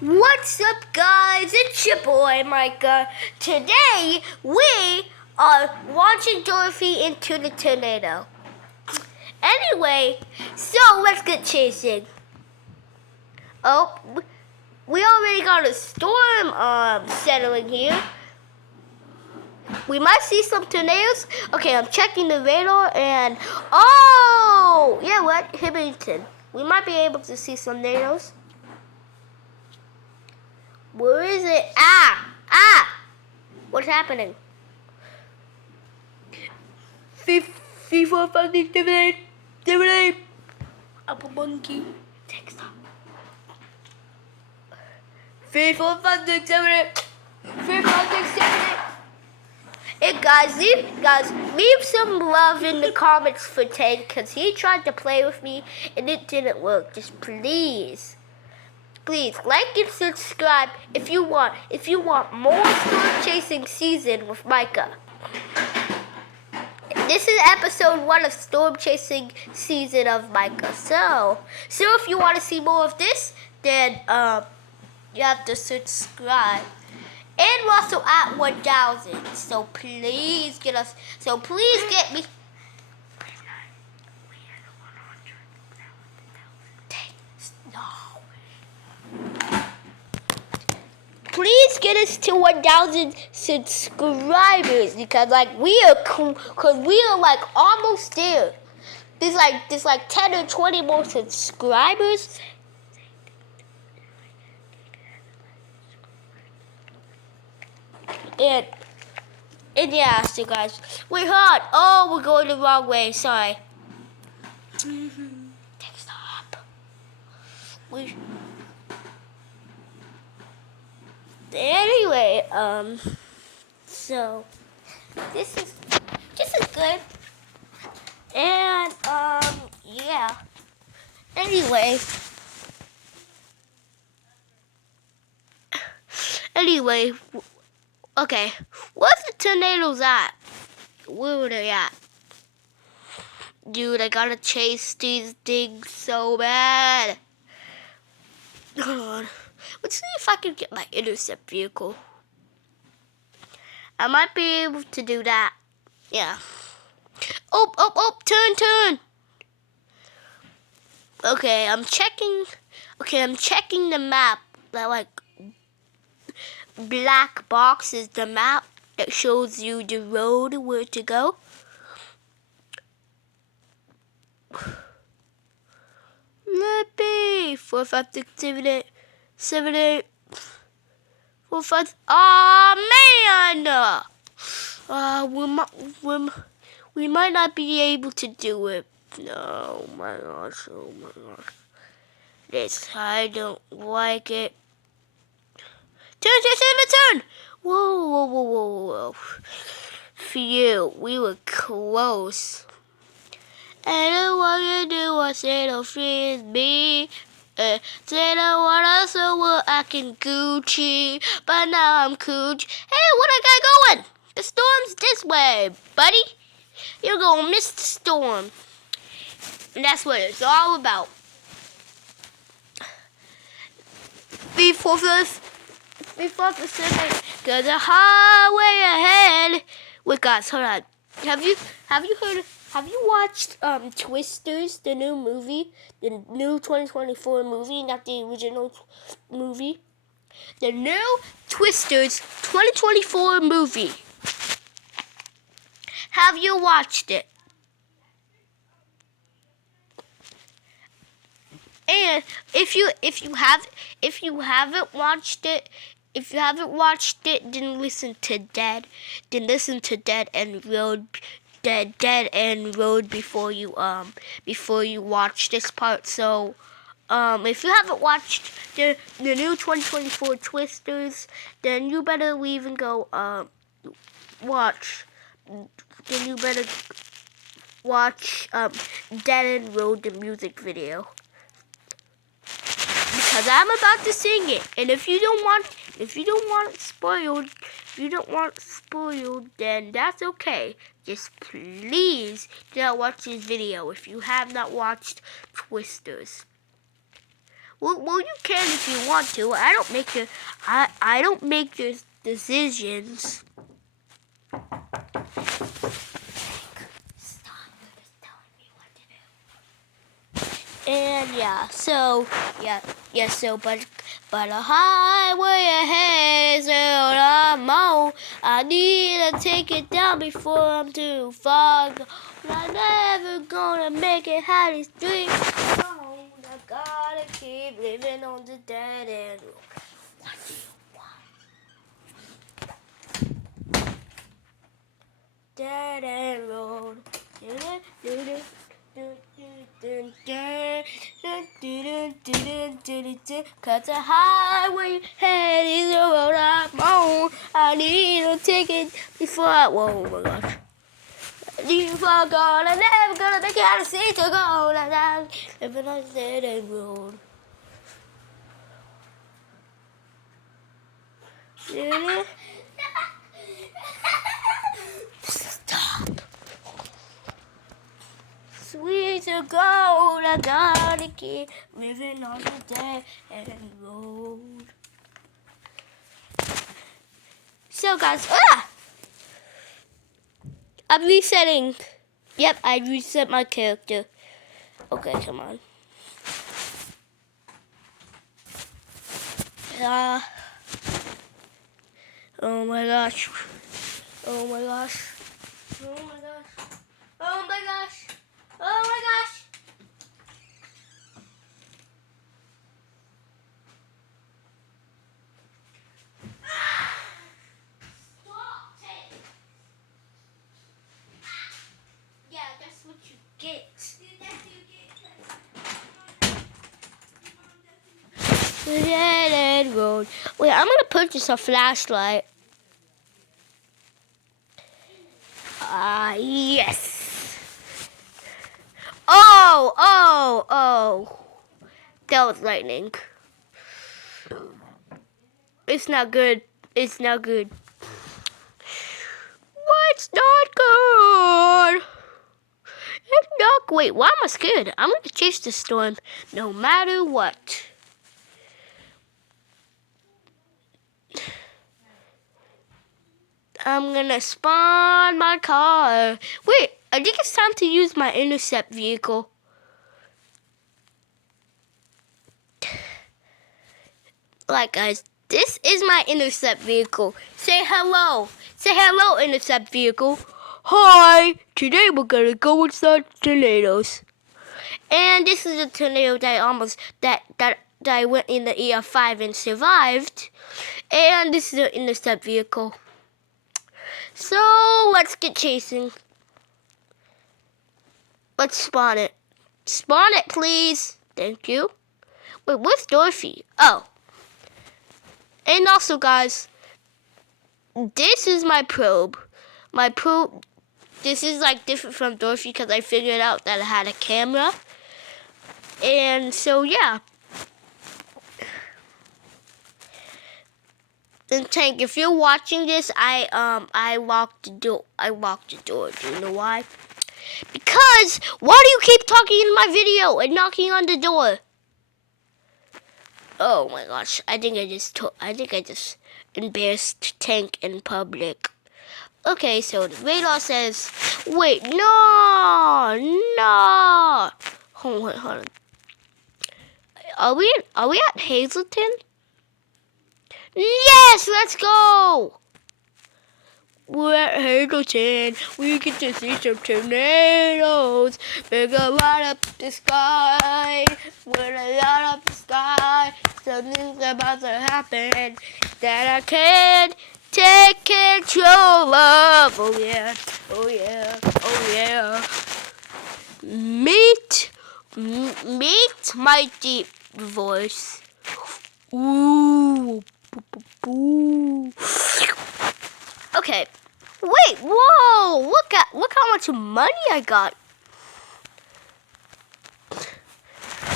What's up, guys? It's your boy MYKA. Today we are launching Dorothy into the tornado. Anyway, so let's get chasing. Oh, we already got a storm settling here. We might see some tornadoes. Okay, I'm checking the radar and yeah, what? Hibbington. We might be able to see some tornadoes. Where is it? What's happening? FIFA funding dividend. Apple monkey. Text up. FIFA funding dividend. Hey guys, leave some love in the comments for Ted, because he tried to play with me and it didn't work. Just please like and subscribe if you want more storm chasing season with MYKA. This is episode 1 of storm chasing season of MYKA. So if you want to see more of this, then you have to subscribe. And we're also at 1,000. So please get me. Please get us to 1,000 subscribers because we are almost there. There's like 10 or 20 more subscribers. And yeah, so guys, we're hot. Oh, we're going the wrong way. Sorry. Stop. Anyway, so this is good, and yeah. Anyway, okay. Where's the tornadoes at? Where were they at? Dude, I gotta chase these things so bad. Hold on. Let's see if I can get my intercept vehicle. I might be able to do that. Yeah. Oh, turn. Okay, I'm checking the map. That black box is the map that shows you the road where to go. Let me 4, 5, 6, 7, 8, 4, 5. Oh man! We might not be able to do it. Oh my gosh! I don't like it. Turn! Whoa! Phew, we were close. I don't wanna do what Santa frees me. Said I wanna so well I can Gucci, but now I'm Cooch. Hey, what I got going? The storm's this way, buddy. You're gonna miss the storm. And that's what it's all about. Before the city, cause the highway ahead. Wait guys, hold on. Have you watched Twisters, the new movie? The new 2024 movie, not the original movie. The new Twisters 2024 movie. Have you watched it? And if you haven't watched it, then listen to Dead. Then listen to Dead End Road before you watch this part. So if you haven't watched the new 2024 Twisters, then you better leave and go watch. Then you better watch Dead End Road, the music video. Because I'm about to sing it, and if you don't want it spoiled, then that's okay. Just please do not watch this video if you have not watched Twisters. Well, you can if you want to. I don't make your decisions. Stop telling me what to do. And but a highway ahead is all I'm on. I need to take it down before I'm too far gone. I'm never gonna make it how these dreams go on. I gotta keep living on the dead end. What do you want? Dead end road. Cause the highway head is the road I'm on. I need to take it before whoa, my gosh. Before I'm gone, I'm never gonna make it out of sea to go. I'm living on the dead end road. Stop. Sweet to gold, I gotta keep living on the dead end road. So guys, I'm resetting. Yep, I reset my character. Okay, come on. Oh my gosh. Oh my gosh. Oh my gosh. Oh my gosh. Oh my gosh. Stop it. Yeah, that's what you get. Dead end road. Wait, I'm gonna purchase a flashlight. Yes. Oh. That was lightning. It's not good. It's not good. What's not good? It's not. Wait, why am I scared? I'm gonna chase the storm no matter what. I'm gonna spawn my car. Wait, I think it's time to use my intercept vehicle. Alright guys, this is my intercept vehicle. Say hello. Say hello, intercept vehicle. Hi! Today we're gonna go inside tornadoes. And this is a tornado that I went in the ER5 and survived. And this is an intercept vehicle. So let's get chasing. Let's spawn it. Spawn it, please. Thank you. Wait, where's Dorothy? Oh. And also, guys, this is my probe. This is like different from Dorothy because I figured out that I had a camera. And so, yeah. And Tank, if you're watching this, I locked the door. I locked the door. Do you know why? Because why do you keep talking in my video and knocking on the door? Oh my gosh! I think I just embarrassed Tank in public. Okay, so the radar says, wait, no. Hold on. Are we at Hazleton? Yes, let's go. We're at Hazleton. We get to see some tornadoes. We're gonna light up the sky. We're gonna light up the sky. Something's about to happen that I can't take control of. Oh yeah. Meet my deep voice. Ooh. Okay. Wait, whoa! Look how much money I got.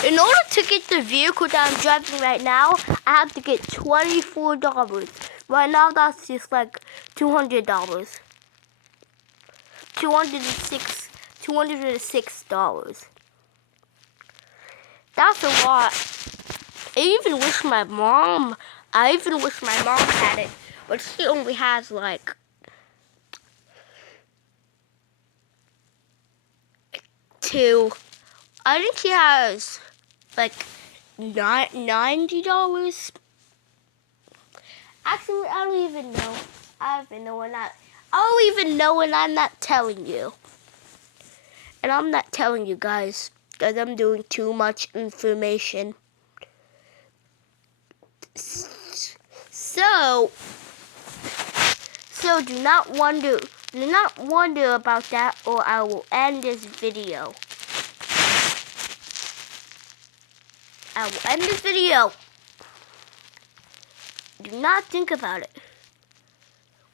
In order to get the vehicle that I'm driving right now, I have to get $24. Right now, that's just like $200. $206. That's a lot. I even wish my mom had it, but she only has like two. I think she has like $90. Actually, I don't even know. I don't even know when I'm not telling you. And I'm not telling you guys because I'm doing too much information. So do not wonder about that, or I will end this video. I will end this video. Do not think about it.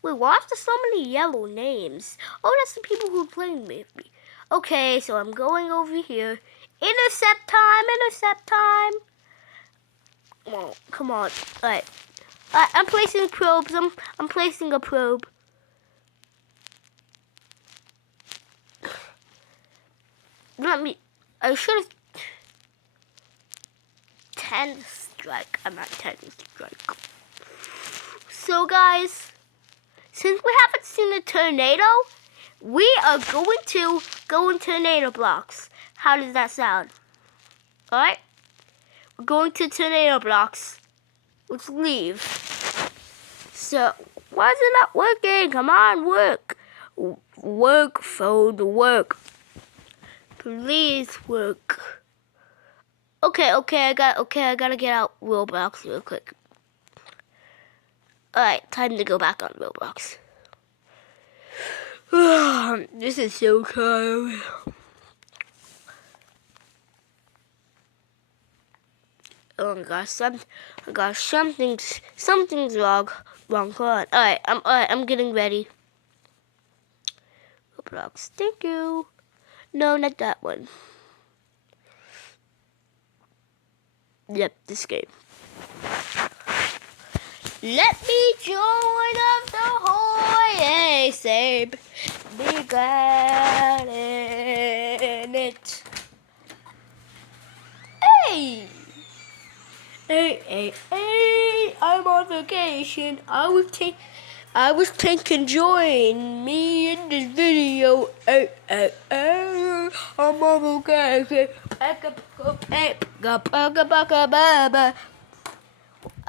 Wait, why are there so many yellow names? Oh, that's the people who are playing with me. Okay, so I'm going over here. Intercept time, intercept time. Oh, come on. Alright. I'm placing probes. I'm placing a probe. I should have 10 strike. I'm at 10 strike. So guys, since we haven't seen a tornado, we are going to go in tornado blocks. How does that sound? Alright? We're going to tornado blocks. Let's leave. So, why is it not working? Come on, work. Work, phone, work. Please work. Okay, I gotta get out Roblox real quick. Alright, time to go back on Roblox. This is so tiring. Oh my gosh, something's wrong. Hold on. Alright, I'm getting ready. Roblox, thank you. No, not that one. Yep, this game. Let me join of the hoy, save. Be glad in it. Hey! Hey, I'm on vacation. I was thinking join me in this video. I'm on vacation. Why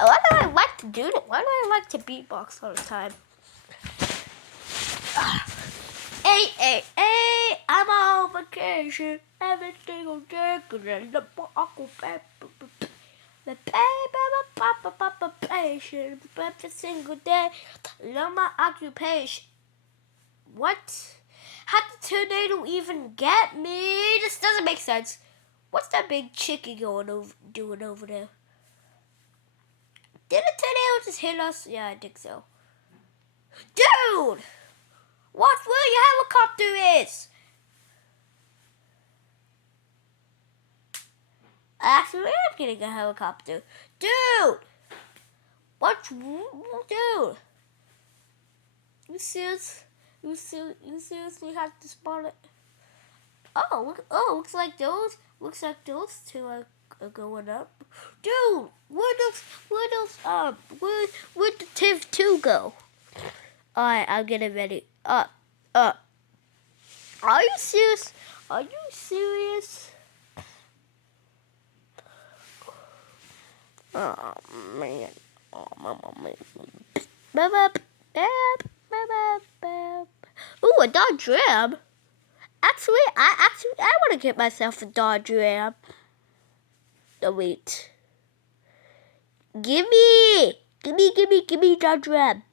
do I like to do that? Why do I like to beatbox all the time? Hey, I'm on vacation. Every single day, every single day, love my occupation. What? How did the tornado even get me? This doesn't make sense. What's that big chicken doing over there? Did the tornado just hit us? Yeah, I think so. Dude! Watch where your helicopter is! Actually, I'm getting a helicopter. Dude! Dude! You seriously have to spawn it? Looks like those two are going up. Dude, where'd the Tiv 2 go? Alright, I'll get it ready. Up. Are you serious? Oh man. Ooh, a Dodge Ram. Actually, I want to get myself a Dodge Ram. No, wait. Give me Dodge Ram.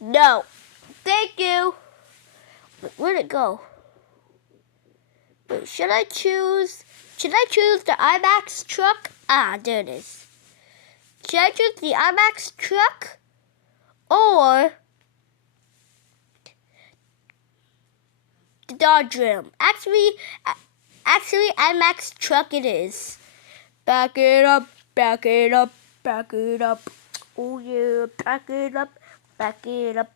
No. Thank you. Where'd it go? Wait, should I choose the IMAX truck? Ah, there it is. Should I choose the IMAX truck or the Dodge Ram? Actually, IMAX truck it is. Back it up. Oh yeah, back it up, back it up.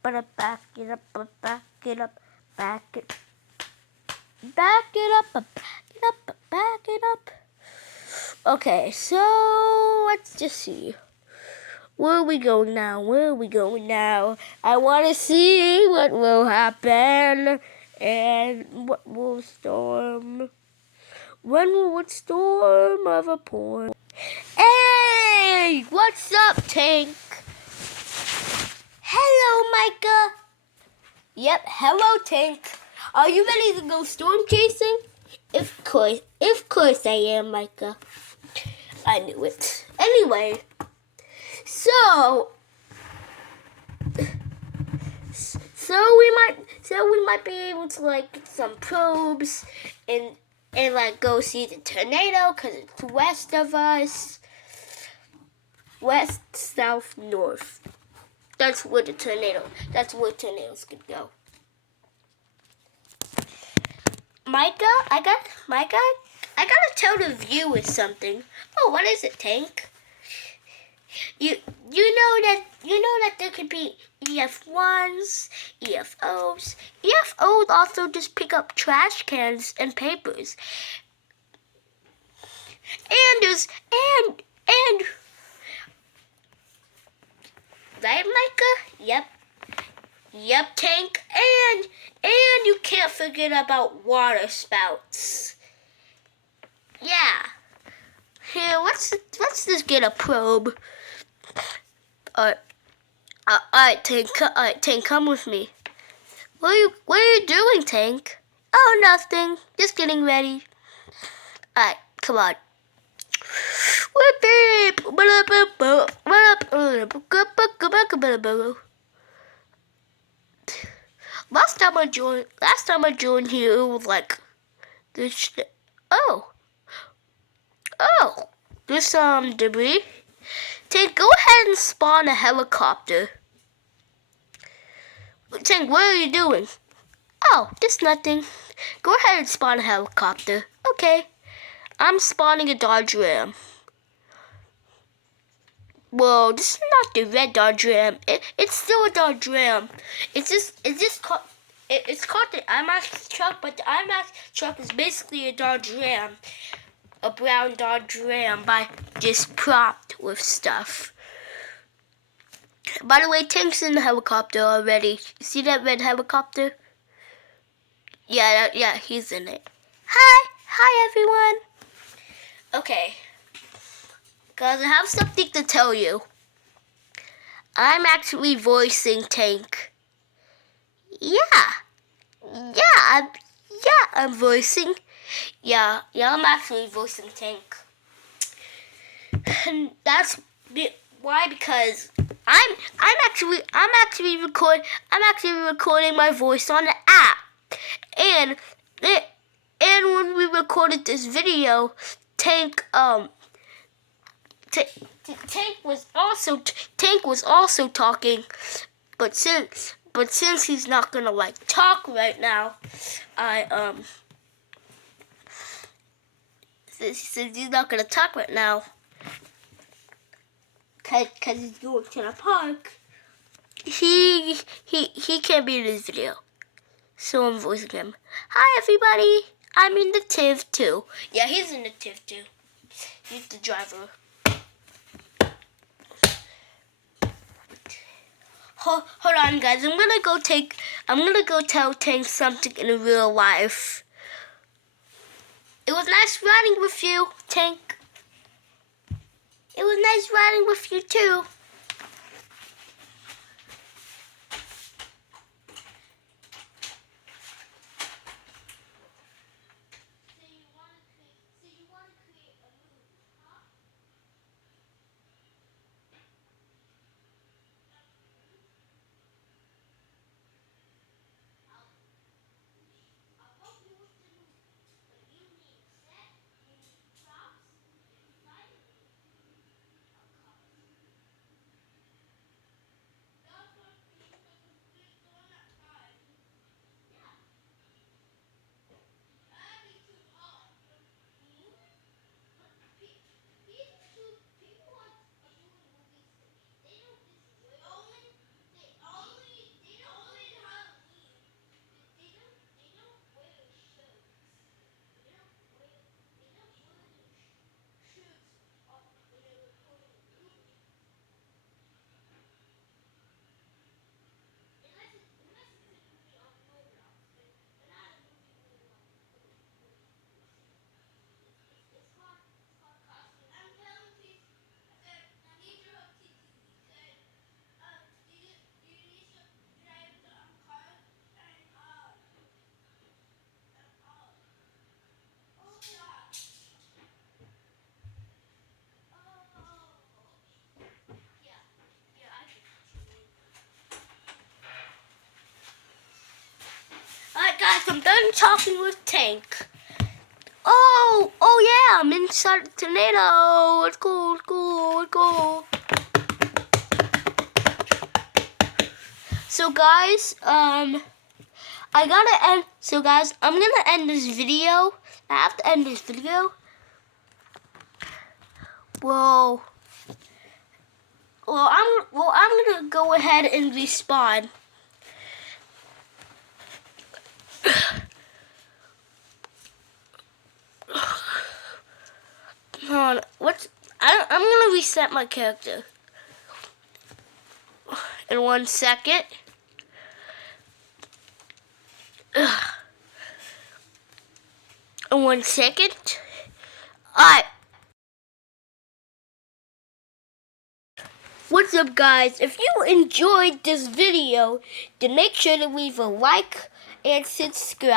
back it up. Okay, so let's just see. Where are we going now? Where are we going now? I want to see what will happen and what will storm. When will it storm of a port? Hey, what's up, Tank? Hello, MYKA. Yep, hello, Tank. Are you ready to go storm chasing? Of course I am, MYKA. I knew it. Anyway, so we might be able to like get some probes and like go see the tornado because it's west of us. West, south, north. That's where tornadoes could go. MYKA, I gotta tell the viewers something. Oh, what is it, Tank? You know that there could be EF1s, EFOs. EFOs also just pick up trash cans and papers. And right, MYKA? Yep, Tank. And you can't forget about water spouts. Yeah. Here, let's just get a probe. Alright, Tank, come with me. What are you doing, Tank? Oh, nothing. Just getting ready. Alright, come on. Last time I joined here, it was like this. Oh, there's some debris. Tank, go ahead and spawn a helicopter. Tank, what are you doing? Oh, just nothing. Go ahead and spawn a helicopter. Okay. I'm spawning a Dodge Ram. Whoa, this is not the red Dodge Ram. It's still a Dodge Ram. It's called the IMAX truck, but the IMAX truck is basically a Dodge Ram. A brown Dodge Ram, by just propped with stuff. By the way, Tank's in the helicopter already. You see that red helicopter? Yeah, he's in it. Hi everyone. Okay, guys, I have something to tell you. I'm actually voicing Tank. I'm voicing. I'm actually voicing Tank. And that's why, because I'm actually recording my voice on the app. And when we recorded this video, Tank was also talking, but since he's not gonna like talk right now, since he's not gonna talk right now, cause he's going to the park, he can't be in this video. So I'm voicing him. Hi everybody, I'm in the TIV too. Yeah, he's in the TIV too. He's the driver. Hold on, guys. I'm gonna go tell Tank something in real life. It was nice riding with you, Tank. It was nice riding with you too. I'm talking with Tank. Oh yeah, I'm inside the tornado. Let's go. So guys, I gotta end. So guys, I'm gonna end this video. I have to end this video. Whoa. Well, I'm gonna go ahead and respawn. Hold on. I'm gonna reset my character in 1 second. In 1 second. Alright. What's up, guys? If you enjoyed this video, then make sure to leave a like and subscribe.